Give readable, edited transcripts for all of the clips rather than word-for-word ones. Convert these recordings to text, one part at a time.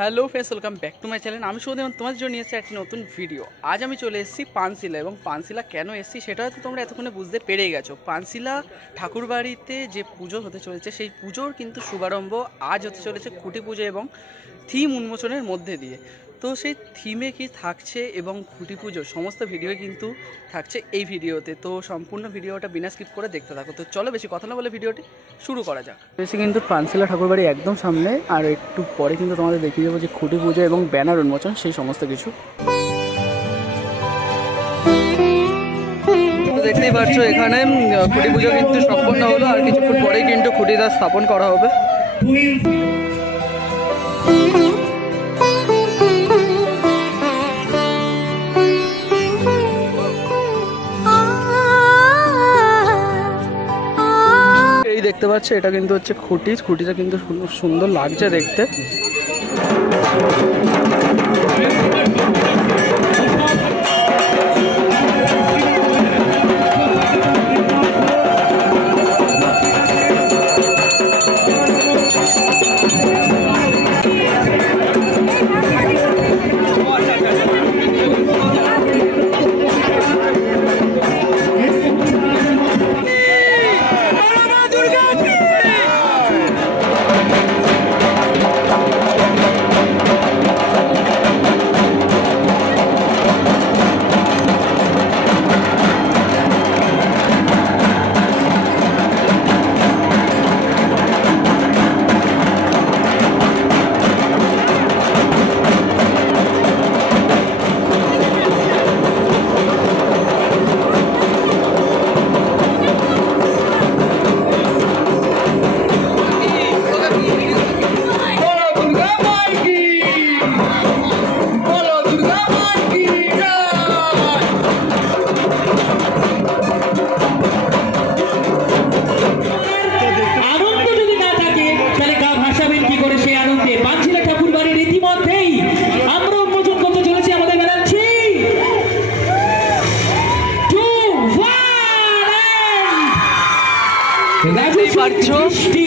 Hello friends, welcome back to my channel. আমি শুধু তোমাদের জন্য নিয়ে এসেছি একটি নতুন ভিডিও। আজ আমি চলে এসেছি পানশিলা, এবং পানশিলা কেন এসেছি সেটা হয়তো তোমরা এতক্ষণে বুঝতে পেরেই গেছো। পানশিলা ঠাকুরবাড়িতে যে পুজো হতে চলেছে সেই পুজোর কিন্তু শুভারম্ভ আজ হতে চলেছে খুঁটি পুজো এবং থিম উন্মোচনের মধ্যে দিয়ে। তো সেই থিমে কি থাকছে এবং খুঁটি পুজো সমস্ত ভিডিও কিন্তু থাকছে এই ভিডিওতে। তো সম্পূর্ণ ভিডিওটা বিনা স্কিপ করে দেখতে থাকো। তো চলো বেশি কথা না বলে ভিডিওটি শুরু করা যাক। বেশি কিন্তু পানশিলা ঠাকুরবাড়ি একদম সামনে, আর একটু পরে কিন্তু তোমাদের দেখিয়ে দেবো যে খুঁটি পুজো এবং ব্যানার উন্মোচন সেই সমস্ত কিছু। তো দেখতেই পাচ্ছ এখানে খুঁটি পুজো কিন্তু সম্পন্ন হলো, আর কিছুক্ষণ পরেই কিন্তু খুঁটিটা স্থাপন করা হবে। এই দেখতে পাচ্ছ এটা কিন্তু হচ্ছে খুঁটিটা কিন্তু সুন্দর লাগছে দেখতে।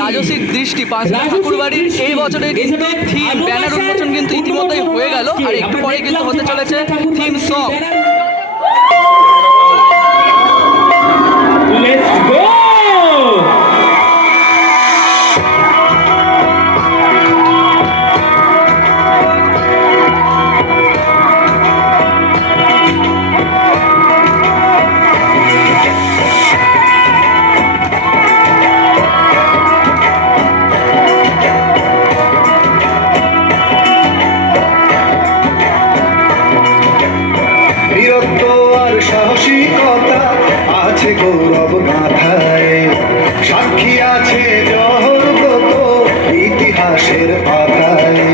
রাজসিক দৃষ্টি পানশিলা ঠাকুরবাড়ির এই বছরের কিন্তু থিম ব্যানার উন্মোচন কিন্তু ইতিমধ্যেই হয়ে গেল, আর একটু পরে কিন্তু হতে চলেছে থিম সং। গৌরব গাথায় সাক্ষী আছে জহর ব্রত ইতিহাসের পাতায়।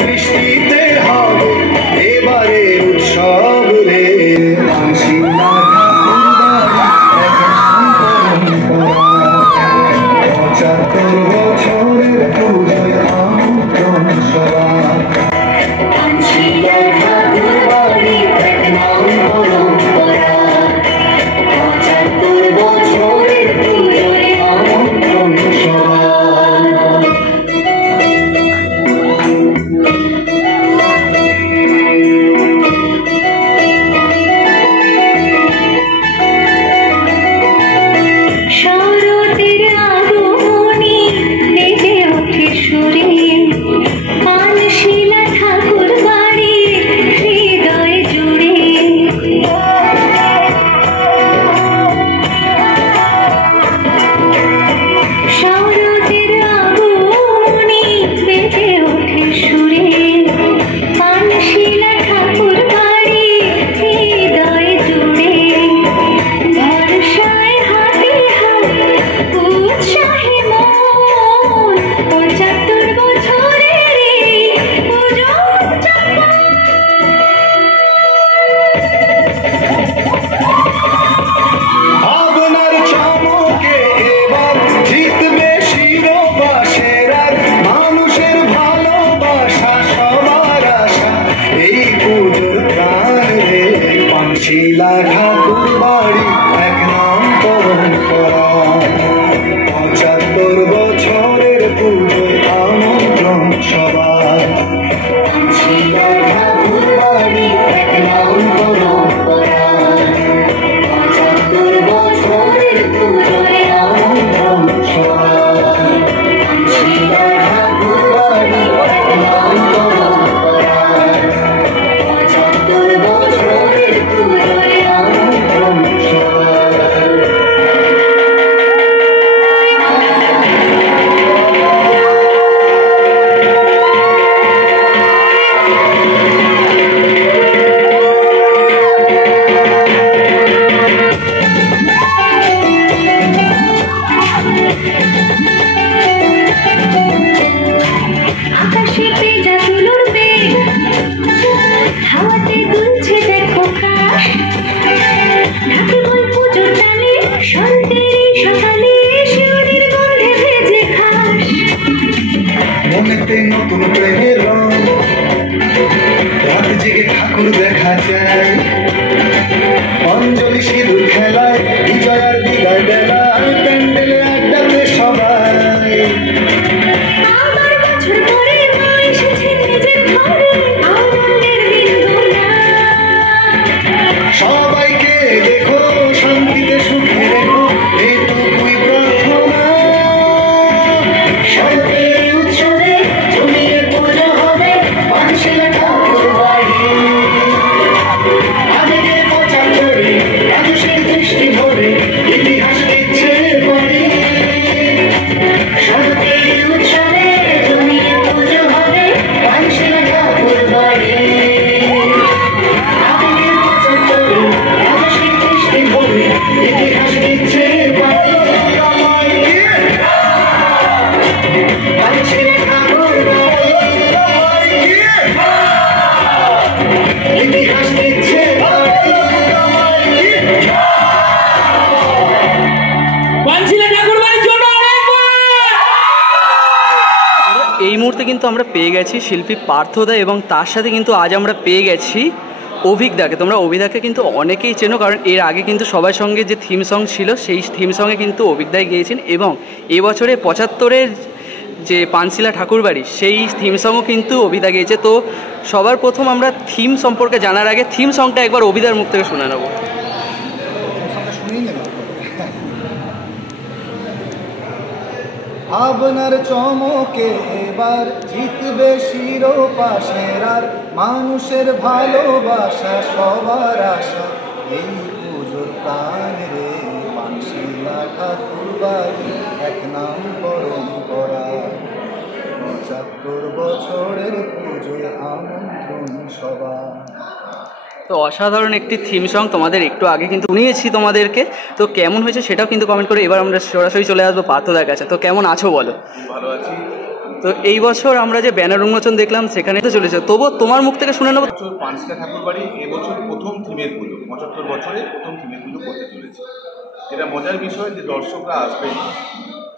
দৃষ্টিতে হবে এবারে উৎসব রে পানশিলা। পানশিলা ঠাকুর বাড়ি এক নাম পরম্পরা, ৭৫ বছরের পুজোয় আমন্ত্রণ সবার। পানশিলা ঠাকুর বাড়ি এক নাম পরম্পরা, ৭৫ বছরের পুজোয় আমন্ত্রণ সবার। পানশিলা ঠাকুর বাড়ি এক নাম পরম্পরা, ৭৫ বছরের পুজোয় আমন্ত্রণ সবার। আকাশে পেঁজা তুলোর মেঘ, হাওয়াতে দুলছে দেখো কাশ, ঢাকে বই পুজোর টানে, সন্ধ্যের সকালে শিউলির গন্ধে ভেজে খাস। মনেতে নতুন প্রেমের রং, রাত জেগে ঠাকুর দেখা যায়, অঞ্জলি সিঁদুর খেলায়, বিজয়ার বিদায় বেলায়, প্যান্ডেলে আড্ডাতে সবাই। আবার বছর পরে মা এসেছে নিজের ঘরে, আনন্দের দিন গোনা। সবাইকে দেখো, শান্তিতে সুখে রেখো, এটুকুই প্রার্থনা। সবাই উৎসবে জমিয়ে পুজো হবে, পানশিলা ঠাকুর বাড়ি। আবেগে পচা করে, রাজস্বের দৃষ্টি ভরে, ইতিহাস দিচ্ছে বাড়ি। সবাই উৎসবে জমিয়ে পুজো হবে, পানশিলা ঠাকুর বাড়ি। আবেগে পচা করে, রাজস্বের দৃষ্টি ভরে, ইতিহাস দিচ্ছে বাড়ি। পানশিলা ঠাকুর বাড়ি, ইতিহাস দিচ্ছে বাড়ি। পানশিলা ঠাকুর বাড়ির জন্য এই মুহূর্তে কিন্তু আমরা পেয়ে গেছি শিল্পী পার্থদা এবং তার সাথে কিন্তু আজ আমরা পেয়ে গেছি অভিকদাকে। তোমরা অভিকদাকে কিন্তু অনেকেই চেনো, কারণ এর আগে কিন্তু সবার সঙ্গে যে থিম সং ছিল সেই থিম সঙ্গে কিন্তু অভিকদাই গিয়েছেন, এবং এবছরে ৭৫-এর যে পানশিলা ঠাকুরবাড়ি সেই থিম সংও কিন্তু অভিদা গিয়েছে। তো সবার প্রথম আমরা থিম সম্পর্কে জানার আগে থিম সংটা একবার অভিদার মুখ থেকে শুনে নেব। ভাবনার চমকে এবার জিতবে শিরোপা সেরার, মানুষের ভালোবাসা সবার আশা, এই পুজোর প্রাণ রে পানশিলা ঠাকুর বাড়ি এক নাম পরম্পরা, ৭৫ বছরের পুজোয় আমন্ত্রণ সবার। তো অসাধারণ একটি থিম সং তোমাদের একটু আগে কিন্তু শুনিয়েছি তোমাদেরকে, তো কেমন হয়েছে সেটাও কিন্তু কমেন্ট করে। এবার আমরা সরাসরি চলে আসবো পার্থদার কাছে। তো কেমন আছো বলো? ভালো আছি। তো এই বছর আমরা যে ব্যানার উন্মোচন দেখলাম সেখানে তো চলেছে, তবুও তোমার মুখ থেকে শুনে নেবো। এবছর পানশিলা ঠাকুর বাড়ি এবছর প্রথম থিমের পুজো, ৭৫ বছরে প্রথম থিমের পুজো করতে চলেছে। এটা মজার বিষয় যে দর্শকরা আসবেন,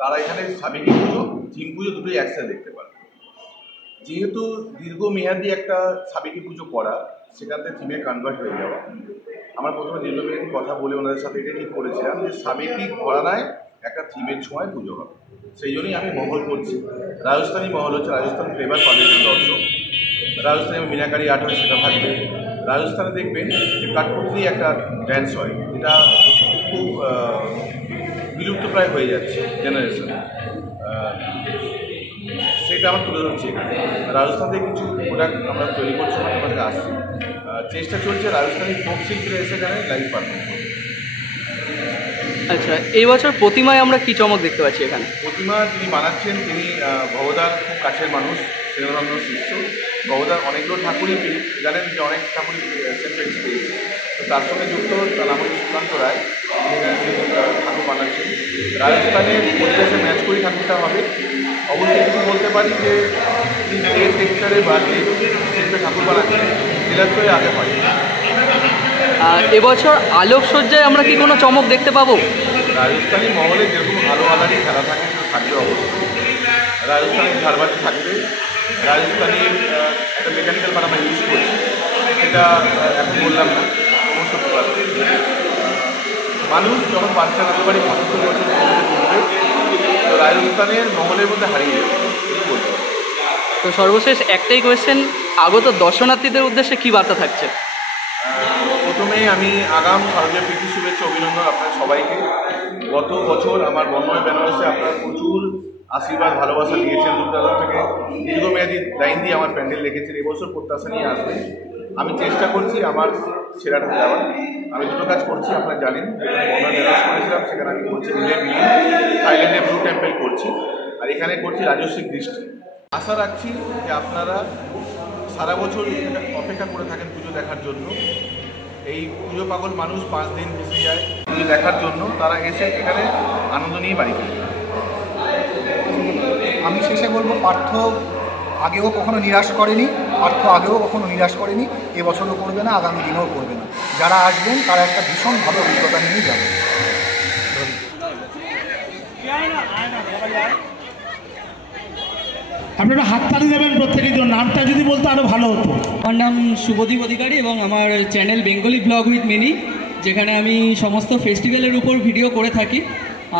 তারা এখানে সাবেকি পুজো থিম পুজো দুটোই একসাথে দেখতে পারে। যেহেতু দীর্ঘমেয়াদী একটা সাবেকি পুজো করা, সেটাতে থিমে কনভার্ট হয়ে যাওয়া, আমরা প্রথমে দীর্ঘমেয়াদী কথা বলে ওনাদের সাথে এটা ঠিক করেছিলাম যে সাবেকি ঘরানায় একটা থিমের ছোঁয়ায় পুজো হবে। সেই জন্যই আমি মহল করছি। রাজস্থানী মহল হচ্ছে রাজস্থান ফ্লেভার কলেজের দর্শক, রাজস্থানী মিনাকারি আর্ট হয় সেটা থাকবে। রাজস্থানে দেখবেন যে কাঠপুতলি একটা ড্যান্স হয়, যেটা খুব বিলুপ্তপ্রায় হয়ে যাচ্ছে জেনারেশনে, সেটা আমরা তুলে ধরছি এখানে। রাজস্থান থেকে কিছু প্রোডাক্ট আমরা তৈরি করছি, আমাদের আসছি, চেষ্টা চলছে রাজস্থানী ফোক শিল্পীরা এসে এখানে লাইভ পারফর্ম করবে। আচ্ছা, এই বছর প্রতিমায় আমরা কি চমক দেখতে পাচ্ছি এখানে? প্রতিমা যিনি বানাচ্ছেন তিনি ভবদার খুব কাছের মানুষ, শ্রীরঙ্গ শিষ্য। ভবদার অনেকগুলো ঠাকুরই জানেন যে অনেক ঠাকুরই সেন্ট্রেন্স পেয়েছে, তো তার সঙ্গে যুক্ত তার নাম হচ্ছে সুকান্ত রায়, তিনি ঠাকুর বানাচ্ছেন। রাজস্থানের পরিবেশে ম্যাচ করি ঠাকুরটা হবে। অবশ্যই কিছু বলতে পারি যে যে টেক্সচারে বা যে শিল্পে ঠাকুর বানাচ্ছেন নীলাচলে আগে হয়। এবছর আলোকসজ্জায় আমরা কি কোনো চমক দেখতে পাবো? রাজস্থানী মহলে যেরকম আলো আলারি খেলা থাকে সেটা থাকবে অবশ্যই। রাজস্থানী ঝাড়বাতি থাকবে, রাজস্থানী একটা মেকানিক্যাল পার্ট আমরা ইউজ করছি, সেটা এখন বললাম না, সমস্ত মানুষ যখন পাঁচটা নাগরবাড়ি 75 বছর তো রাজস্থানের মহলের মধ্যে হারিয়ে যাবে এই বলতে হবে। তো সর্বশেষ একটাই কোয়েশ্চেন, আগত দর্শনার্থীদের উদ্দেশ্যে কী বার্তা থাকছে? প্রথমেই আমি আগাম শারদীয় প্রীতি শুভেচ্ছা অভিনন্দন আপনার সবাইকে। গত বছর আমার বর্ণময় বেনারসে আপনারা প্রচুর আশীর্বাদ ভালোবাসা দিয়েছেন, দূরদূরান্ত থেকে দীর্ঘমেয়াদী লাইন দিয়ে আমার প্যান্ডেল রেখেছেন। এবছর প্রত্যাশা নিয়ে আসবেন, আমি চেষ্টা করছি আমার সেরাটা দেওয়ার। আমি দুটো কাজ করছি, আপনারা জানেন, যেখানে বর্ণময় বেনারস করেছিলাম সেখানে আমি করছি মিলে মিলে থাইল্যান্ডে ব্লু টেম্পল করছি, আর এখানে করছি রাজস্বিক দৃষ্টি। আশা রাখছি যে আপনারা সারা বছর অপেক্ষা করে থাকেন পুজো দেখার জন্য। এই পুজো পাগল মানুষ 5 দিন ভেসে যায় পুজো দেখার জন্য, তারা এসে এখানে আনন্দ নিয়ে বাড়ি ফিরে। আমি শেষে বলবো, পার্থ আগেও কখনো নিরাশ করেনি, পার্থ আগেও কখনো নিরাশ করেনি, এবছরও করবে না, আগামী দিনেও করবে না। যারা আসবেন তারা একটা ভীষণ ভালো অভিজ্ঞতা নিয়ে যাবেন। আপনারা হাততালি দেবেন প্রত্যেকের জন্য। নামটা যদি বলতে আরো ভালো হতো। আমার নাম শুভদীপ অধিকারী এবং আমার channel Bengali blog with mini, যেখানে আমি সমস্ত ফেস্টিভ্যালের উপর ভিডিও করে থাকি।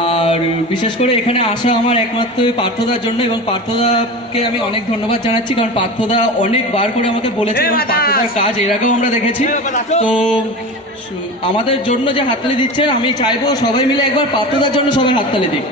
আর বিশেষ করে এখানে আসা আমার একমাত্র পার্থদার জন্য, এবং পার্থদাকে আমি অনেক ধন্যবাদ জানাচ্ছি, কারণ পার্থদা অনেকবার করে আমাকে বলেছে এবং পার্থদার কাজ এর আগেও আমরা দেখেছি। তো আমাদের জন্য যে হাততালি দিচ্ছেন, আমি চাইবো সবাই মিলে একবার পার্থদার জন্য সবাই হাততালি দিই।